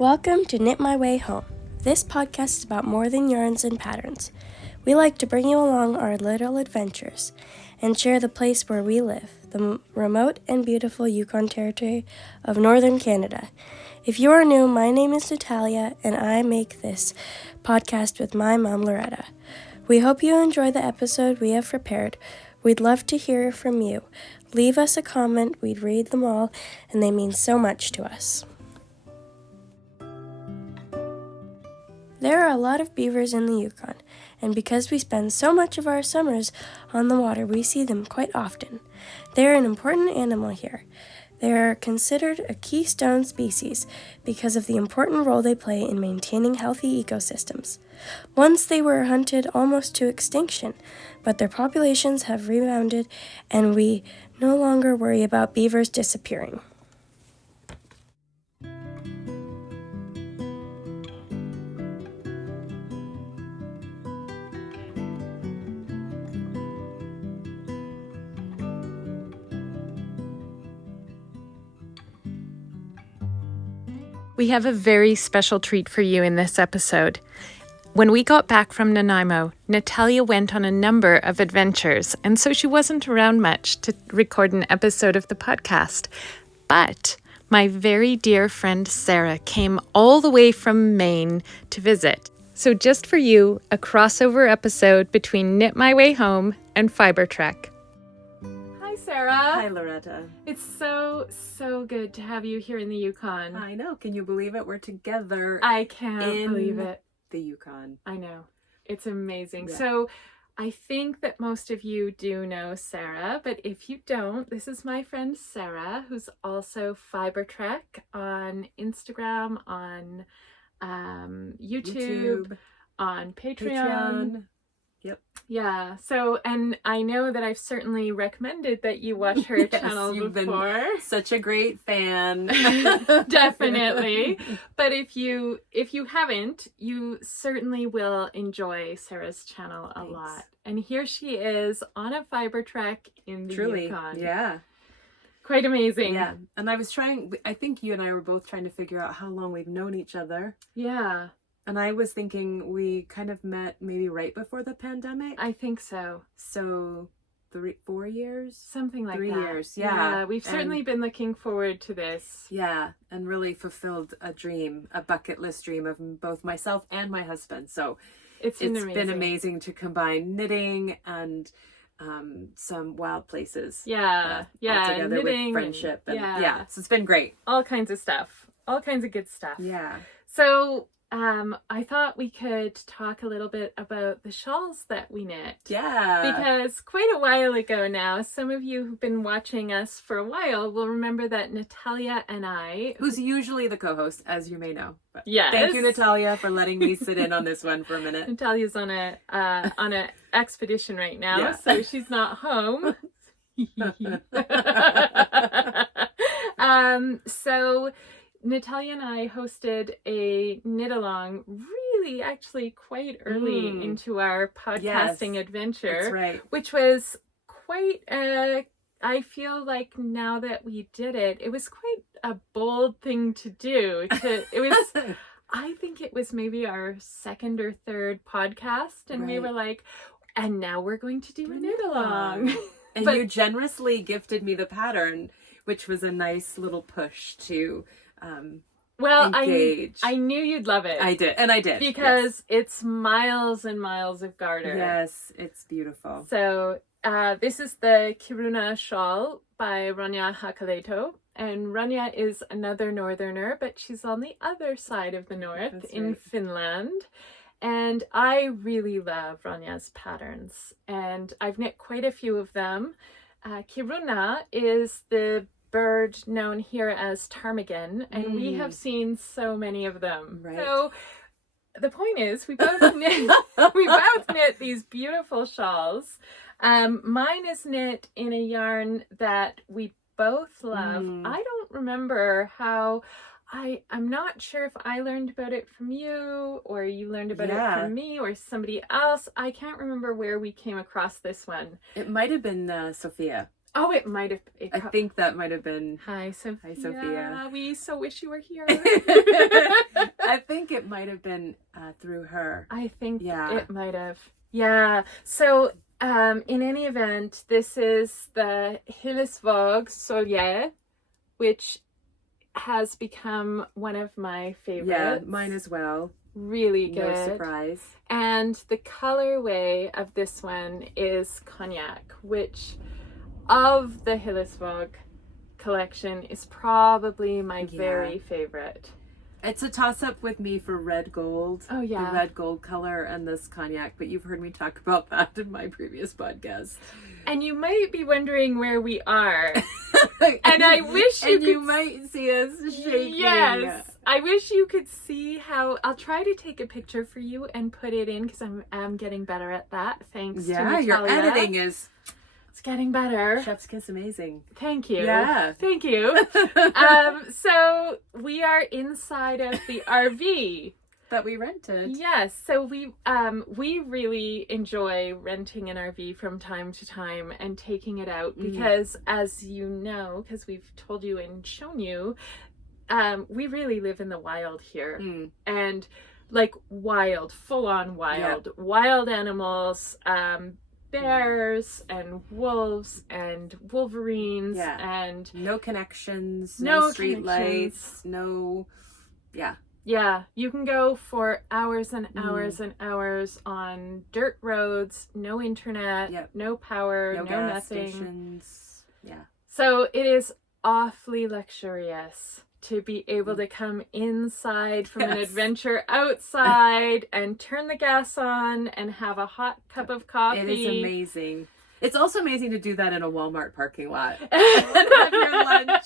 Welcome to Knit My Way Home. This podcast is about more than yarns and patterns. We like to bring you along our little adventures and share the place where we live, the remote and beautiful Yukon territory of northern Canada. If you are new, my name is Natalia, and I make this podcast with my mom, Loretta. We hope you enjoy the episode we have prepared. We'd love to hear from you. Leave us a comment. We'd read them all, and they mean so much to us. There are a lot of beavers in the Yukon, and because we spend so much of our summers on the water, we see them quite often. They are an important animal here. They are considered a keystone species because of the important role they play in maintaining healthy ecosystems. Once they were hunted almost to extinction, but their populations have rebounded, and we no longer worry about beavers disappearing. We have a very special treat for you in this episode. When we got back from Nanaimo, Natalia went on a number of adventures, and so she wasn't around much to record an episode of the podcast. But my very dear friend Sarah came all the way from Maine to visit. So just for you, a crossover episode between Knit My Way Home and Fiber Trek. Hi, Sarah. Hi, Loretta. It's so good to have you here in the Yukon. I know. Can you believe it? We're together. I can't believe it. The Yukon. I know. It's amazing. Yeah. So I think that most of you do know Sarah, but if you don't, this is my friend Sarah, who's also Fiber Trek on Instagram, on YouTube, on Patreon. Yep. Yeah. So, and I know that I've certainly recommended that you watch her channel you've before. Been such a great fan. Definitely. But if you haven't, you certainly will enjoy Sarah's channel a lot. And here she is on a Fiber Trek in the Yukon. Yeah. Quite amazing. Yeah. And I think you and I were both trying to figure out how long we've known each other. Yeah. And I was thinking we kind of met maybe right before the pandemic. I think so. So 4 years? Something like 3 that. years, yeah. We've certainly been looking forward to this. Yeah, and really fulfilled a dream, a bucket list dream of both myself and my husband. So it's been amazing to combine knitting and some wild places. Yeah, together knitting, with friendship. And so it's been great. All kinds of stuff. All kinds of good stuff. Yeah. So I thought we could talk a little bit about the shawls that we knit. Yeah. Because quite a while ago now, some of you who've been watching us for a while will remember that Natalia and I... Who's usually the co-host, as you may know. But yes. Thank you, Natalia, for letting me sit in on this one for a minute. Natalia's on a expedition right now, so she's not home. So Natalia and I hosted a knit-along really actually quite early into our podcasting adventure. That's right. Which was quite I feel like now that we did it, it was quite a bold thing to do. I think it was maybe our second or third podcast, and we were like, and now we're going to do a knit-along. And you generously gifted me the pattern, which was a nice little push to engage. I knew you'd love it. I did. Because it's miles and miles of garter. Yes, it's beautiful. So this is the Kiruna shawl by Rania Hakaleto. And Rania is another northerner, but she's on the other side of the north in Finland. And I really love Rania's patterns. And I've knit quite a few of them. Kiruna is the bird known here as ptarmigan, and we have seen so many of them. Right. So the point is, we both knit these beautiful shawls. Mine is knit in a yarn that we both love. I don't remember how. I'm not sure if I learned about it from you or you learned about it from me or somebody else. I can't remember where we came across this one. It might have been Sophia. Oh, it might have. I think that might have been. Hi, Sophia. Hi, Sophia. We so wish you were here. I think it might have been through her. I think it might have. Yeah. So, in any event, this is the Hillesvåg Solje, which has become one of my favorites. Yeah, mine as well. Really good. No surprise. And the colorway of this one is cognac, which of the Hillesvåg collection is probably my very favorite. It's a toss-up with me for red gold. Oh, yeah. The red gold color and this cognac, but you've heard me talk about that in my previous podcast. And you might be wondering where we are. And I wish you could... you might see us shaking. Yes. I wish you could see how... I'll try to take a picture for you and put it in, because I'm getting better at that, thanks to Natalia. Yeah, your editing is... It's getting better. Chef's kiss amazing. Thank you. Yeah. Thank you. So we are inside of the RV that we rented. Yes. So we really enjoy renting an RV from time to time and taking it out because, as you know, because we've told you and shown you, we really live in the wild here. And like wild, full on wild animals, bears and wolves and wolverines and no connections, no street lights, yeah, you can go for hours and hours and hours on dirt roads, no internet, no power, no gas nothing stations. So it is awfully luxurious to be able to come inside from an adventure outside and turn the gas on and have a hot cup of coffee. It is amazing. It's also amazing to do that in a Walmart parking lot and have your lunch.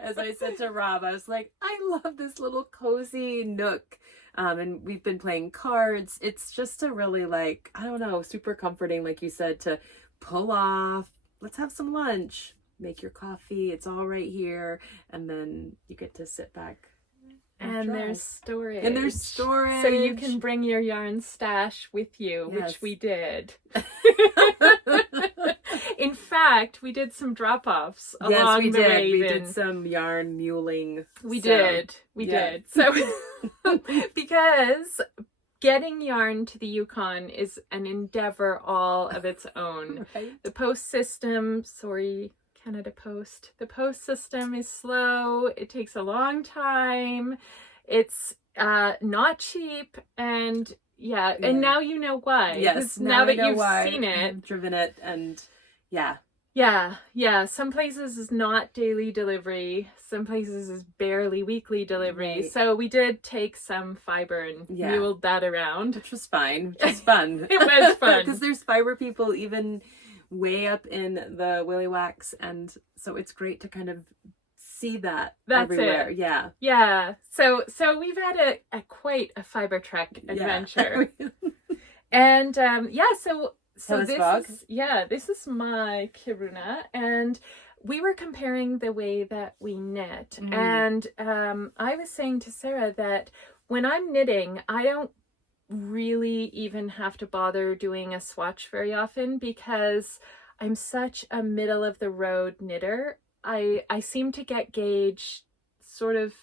As I said to Rob, I was like, I love this little cozy nook. And we've been playing cards. It's just a really super comforting, like you said, to pull off. Let's have some lunch. Make your coffee, it's all right here, and then you get to sit back and there's storage. So you can bring your yarn stash with you, which we did. In fact, we did some drop-offs along the way. We did some yarn muling. We did. So because getting yarn to the Yukon is an endeavor all of its own. The post system, Canada Post. The post system is slow. It takes a long time. It's not cheap, and and now you know why. Yes, now that you've seen it, driven it, and some places is not daily delivery. Some places is barely weekly delivery. Right. So we did take some fiber and muled that around, which was fine. Which was fun. It was fun because there's fiber people even way up in the Willy Wax, and so it's great to kind of see that everywhere. So we've had quite a fiber trek adventure. And so this is my Kiruna, and we were comparing the way that we knit, and I was saying to Sarah that when I'm knitting, I don't really even have to bother doing a swatch very often because I'm such a middle of the road knitter. I seem to get gauged sort of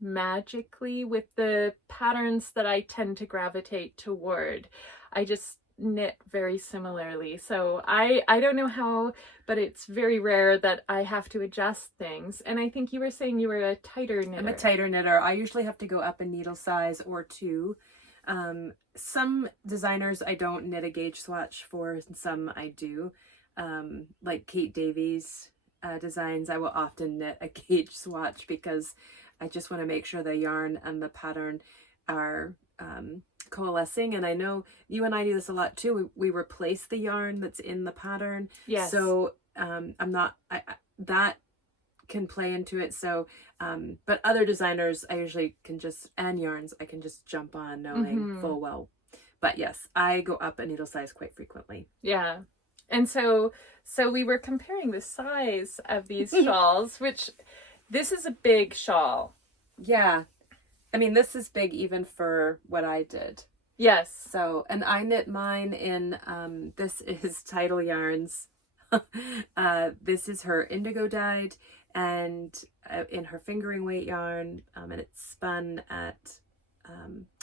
magically with the patterns that I tend to gravitate toward. I just knit very similarly. So I don't know how, but it's very rare that I have to adjust things. And I think you were saying you were a tighter knitter. I'm a tighter knitter. I usually have to go up a needle size or two. Some designers I don't knit a gauge swatch for, some I do. Like Kate Davies designs, I will often knit a gauge swatch because I just want to make sure the yarn and the pattern are coalescing. And I know you and I do this a lot too. We replace the yarn that's in the pattern. Yes. So that can play into it. So but other designers I usually can just, and yarns I can just jump on knowing full well. But yes, I go up a needle size quite frequently. Yeah. And so we were comparing the size of these shawls, which this is a big shawl. Yeah. I mean, this is big even for what I did. Yes. So, and I knit mine in, this is Tidal Yarns This is her indigo dyed and in her fingering weight yarn, and it's spun at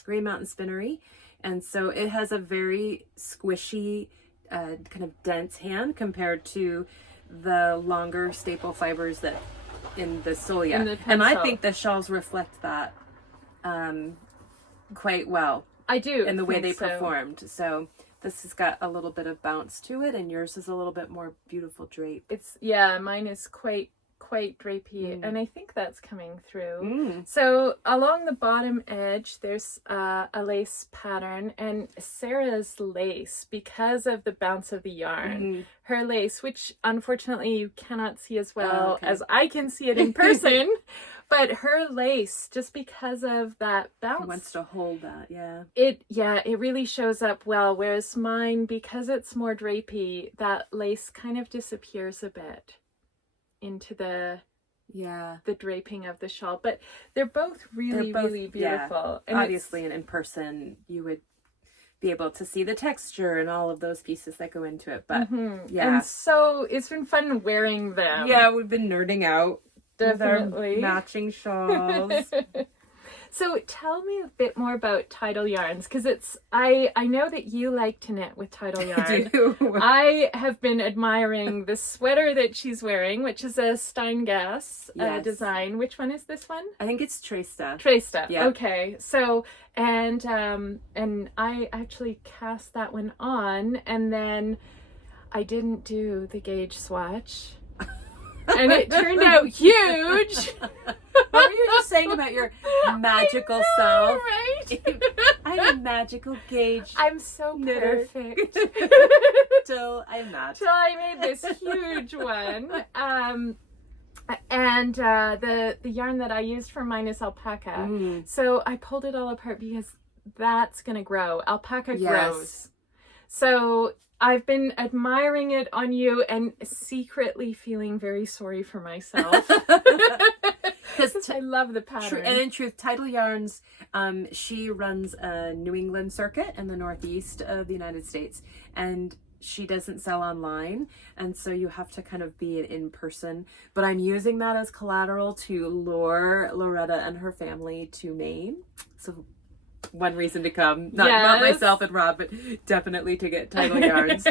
Grey Mountain Spinnery. And so it has a very squishy, kind of dense hand compared to the longer staple fibers that in the Solia. And I think the shawls reflect that quite well. I do. In the way they performed. So this has got a little bit of bounce to it, and yours is a little bit more beautiful drape. Mine is quite drapey, and I think that's coming through. So along the bottom edge there's a lace pattern, and Sarah's lace, because of the bounce of the yarn, her lace, which unfortunately you cannot see as well as I can see it in person, but her lace, just because of that bounce, wants to hold that. It really shows up well, whereas mine, because it's more drapey, that lace kind of disappears a bit into the draping of the shawl. But they're both really beautiful. Yeah. And obviously in person you would be able to see the texture and all of those pieces that go into it. But and so it's been fun wearing them. We've been nerding out. Definitely. With our matching shawls. So tell me a bit more about Tidal Yarns, because I know that you like to knit with Tidal Yarn. I do. I have been admiring the sweater that she's wearing, which is a Steingass design. Which one is this one? I think it's Tresta. Tresta. Yeah. Okay. So and I actually cast that one on, and then I didn't do the gauge swatch. And it turned out huge. What were you just saying about your magical self? Right? I'm a magical gauge. I'm so perfect. Till I'm not. Till I made this huge one. And the yarn that I used for mine is alpaca. So I pulled it all apart because that's going to grow. Alpaca grows. So I've been admiring it on you and secretly feeling very sorry for myself. Because I love the pattern. And in truth, Tidal Yarns, she runs a New England circuit in the northeast of the United States. And she doesn't sell online. And so you have to kind of be in person. But I'm using that as collateral to lure Loretta and her family to Maine. So one reason to come, not myself and Rob, but definitely to get Tidal Yarns.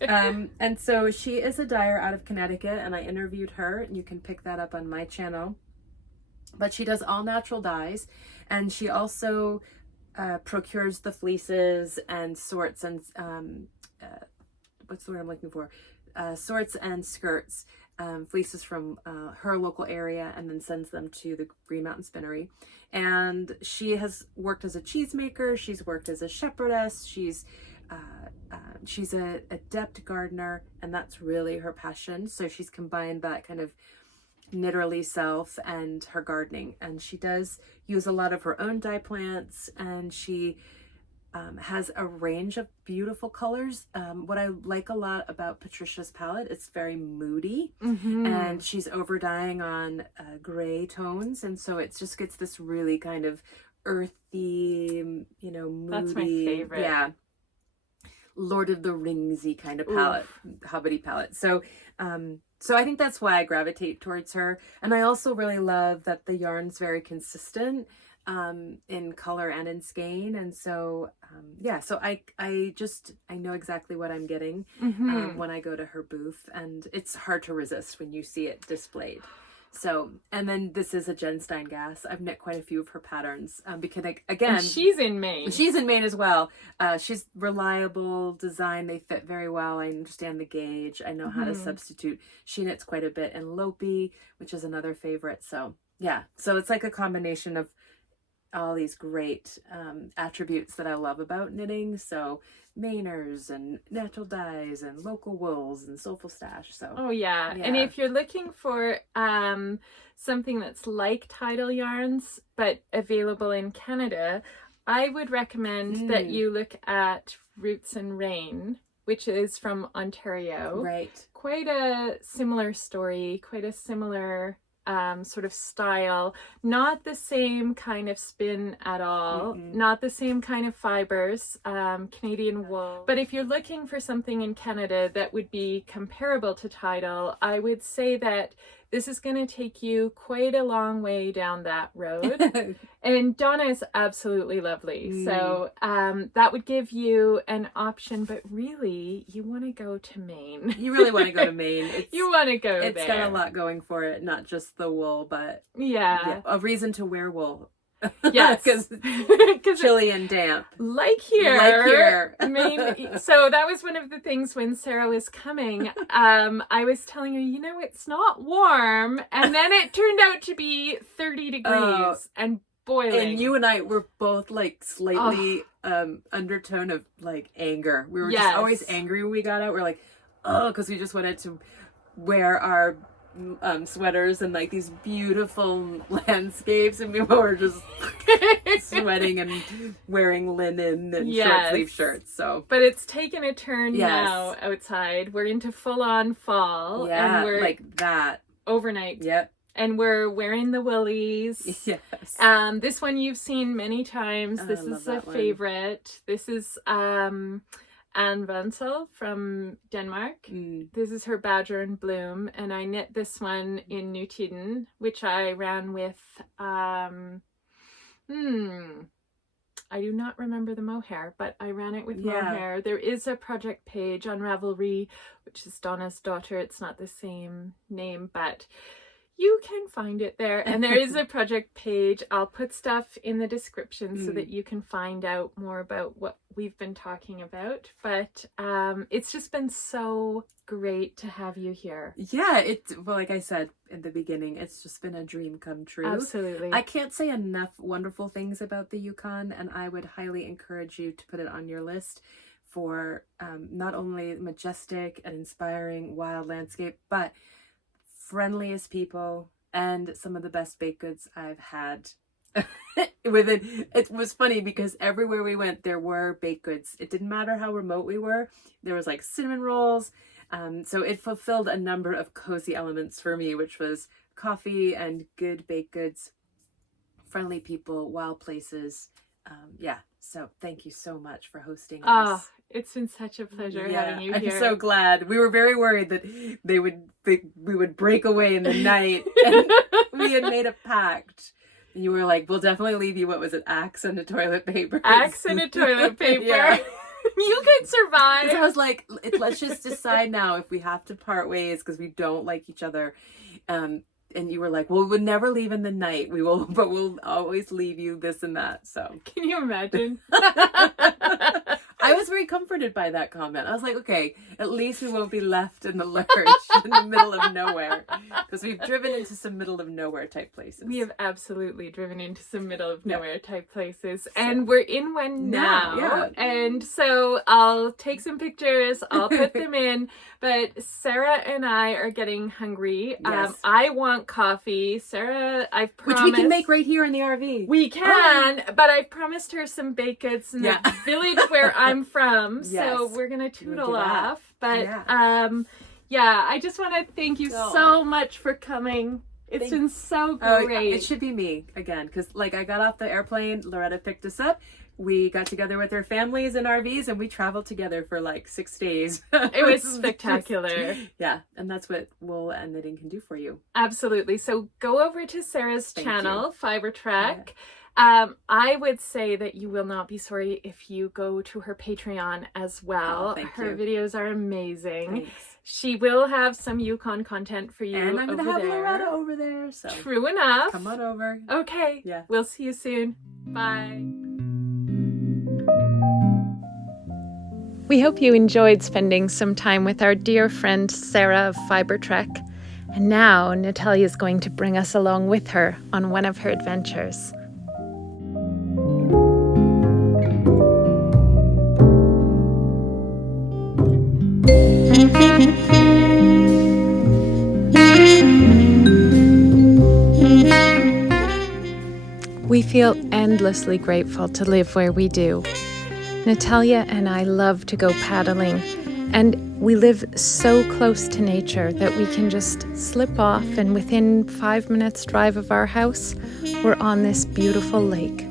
And so she is a dyer out of Connecticut, and I interviewed her, and you can pick that up on my channel. But she does all natural dyes, and she also procures the fleeces and sorts and what's the word I'm looking for? Sorts and skirts, fleeces from her local area, and then sends them to the Green Mountain Spinnery. And she has worked as a cheesemaker. She's worked as a shepherdess. She's an adept gardener, and that's really her passion. So she's combined that kind of knitterly self and her gardening. And she does use a lot of her own dye plants, and she has a range of beautiful colors. What I like a lot about Patricia's palette, it's very moody, and she's over dyeing on gray tones, and so it just gets this really kind of earthy, moody. That's my favorite. Yeah, Lord of the Ringsy kind of palette, hobbity palette. So I think that's why I gravitate towards her. And I also really love that the yarn's very consistent in color and in skein. And so, so I know exactly what I'm getting when I go to her booth, and it's hard to resist when you see it displayed. So, and then this is a Jen Steingass. I've knit quite a few of her patterns because, again, and she's in Maine. She's in Maine as well. She's reliable design. They fit very well. I understand the gauge. I know how to substitute. She knits quite a bit in Lopi, which is another favorite. So, yeah. So it's like a combination of all these great attributes that I love about knitting. So Mainers and natural dyes and local wools and soulful stash. So and if you're looking for something that's like Tidal Yarns but available in Canada, I would recommend that you look at Roots and Rain, which is from Ontario. Right. Quite a similar story, quite a similar sort of style. Not the same kind of spin at all. Not the same kind of fibers, Canadian wool. But if you're looking for something in Canada that would be comparable to Tidal, I would say that this is going to take you quite a long way down that road. And Donna is absolutely lovely. So that would give you an option, but really you want to go to Maine. You really want to go to Maine. You want to go there. It's got a lot going for it, not just the wool, but a reason to wear wool. Yes, because chilly and damp, like here. Maine. So that was one of the things when Sarah was coming. I was telling her, it's not warm, and then it turned out to be 30 degrees and boiling. And you and I were both like slightly undertone of like anger. We were just always angry when we got out. We're like, because we just wanted to wear our sweaters and like these beautiful landscapes, and we were just sweating and wearing linen and short sleeve shirts. So, but it's taken a turn now outside. We're into full on fall, and we're like that overnight. Yep. And we're wearing the woolies. Yes. This one you've seen many times. This is a favorite. This is Anne Vansel from Denmark. This is her Badger and Bloom, and I knit this one in Nutiden, which I ran with I do not remember the mohair, but I ran it with mohair. There is a project page on Ravelry, which is Donna's Daughter. It's not the same name, but you can find it there. And there is a project page. I'll put stuff in the description so that you can find out more about what we've been talking about. But it's just been so great to have you here. Yeah, like I said in the beginning, it's just been a dream come true. Absolutely. I can't say enough wonderful things about the Yukon, and I would highly encourage you to put it on your list for not only majestic and inspiring wild landscape, but friendliest people and some of the best baked goods I've had. It was funny because everywhere we went there were baked goods. It didn't matter how remote we were. There was like cinnamon rolls. So it fulfilled a number of cozy elements for me, which was coffee and good baked goods, friendly people, wild places. So thank you so much for hosting us. It's been such a pleasure having you here. I'm so glad. We were very worried that we would break away in the night, and we had made a pact. And you were like, we'll definitely leave you, what was it, axe and a toilet paper. Axe and a toilet paper. You can survive. So I was like, let's just decide now if we have to part ways because we don't like each other. And you were like, well, we would never leave in the night. But we'll always leave you this and that. So can you imagine? I was very comforted by that comment. I was like, okay, at least we won't be left in the lurch in the middle of nowhere, because we've driven into some middle of nowhere type places. We have absolutely driven into some middle of nowhere type places, and we're in one now. And so I'll take some pictures, I'll put them in, but Sarah and I are getting hungry. I want coffee. Sarah, I've promised. Which we can make right here in the RV. We can, but I've promised her some baked goods in the village where I'm from, so we're gonna toodle off. But I just want to thank you so much for coming. It's been so great. It should be me again, because like I got off the airplane, Loretta picked us up, we got together with our families in RVs, and we traveled together for like 6 days. It was spectacular. And that's what wool and knitting can do for you. Absolutely. So go over to Sarah's channel, Fiber Trek. I would say that you will not be sorry if you go to her Patreon as well. Her videos are amazing. Thanks. She will have some Yukon content for you. And I'm going to have Loretta over there. So true enough. Come on over. Okay. We'll see you soon. Bye. We hope you enjoyed spending some time with our dear friend Sarah of Fiber Trek. And now Natalia is going to bring us along with her on one of her adventures. We feel endlessly grateful to live where we do. Natalia and I love to go paddling, And we live so close to nature that we can just slip off, and within 5 minutes drive of our house, we're on this beautiful lake.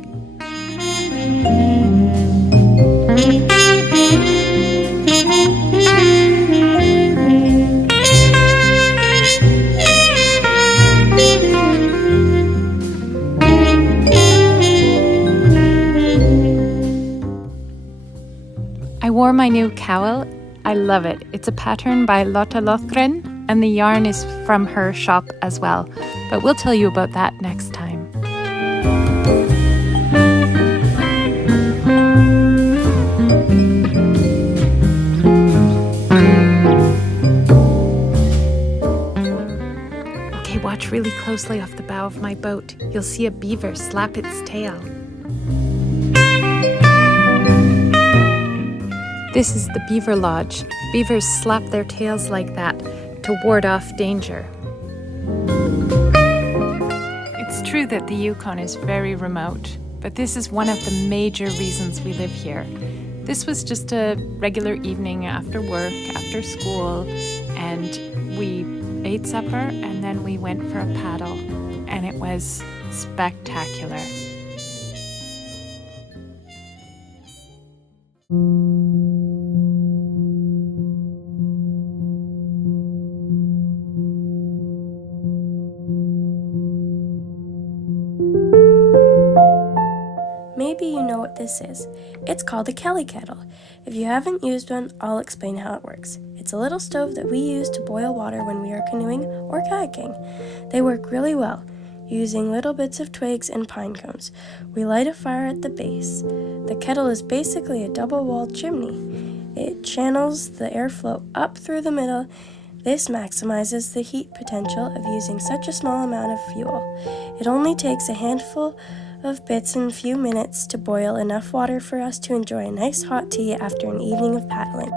I wore my new cowl. I love it. It's a pattern by Lotta Lothgren, and the yarn is from her shop as well. But we'll tell you about that next time. Okay, watch really closely off the bow of my boat. You'll see a beaver slap its tail. This is the beaver lodge. Beavers slap their tails like that to ward off danger. It's true that the Yukon is very remote, but this is one of the major reasons we live here. This was just a regular evening after work, after school, and we ate supper and then we went for a paddle, and it was spectacular. Maybe you know what this is. It's called a Kelly kettle. If you haven't used one, I'll explain how it works. It's a little stove that we use to boil water when we are canoeing or kayaking. They work really well, using little bits of twigs and pine cones. We light a fire at the base. The kettle is basically a double-walled chimney. It channels the airflow up through the middle. This maximizes the heat potential of using such a small amount of fuel. It only takes a handful of bits in a few minutes to boil enough water for us to enjoy a nice hot tea after an evening of paddling.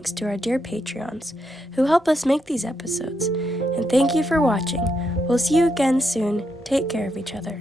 thanks to our dear Patreons who help us make these episodes. And thank you for watching. We'll see you again soon. Take care of each other.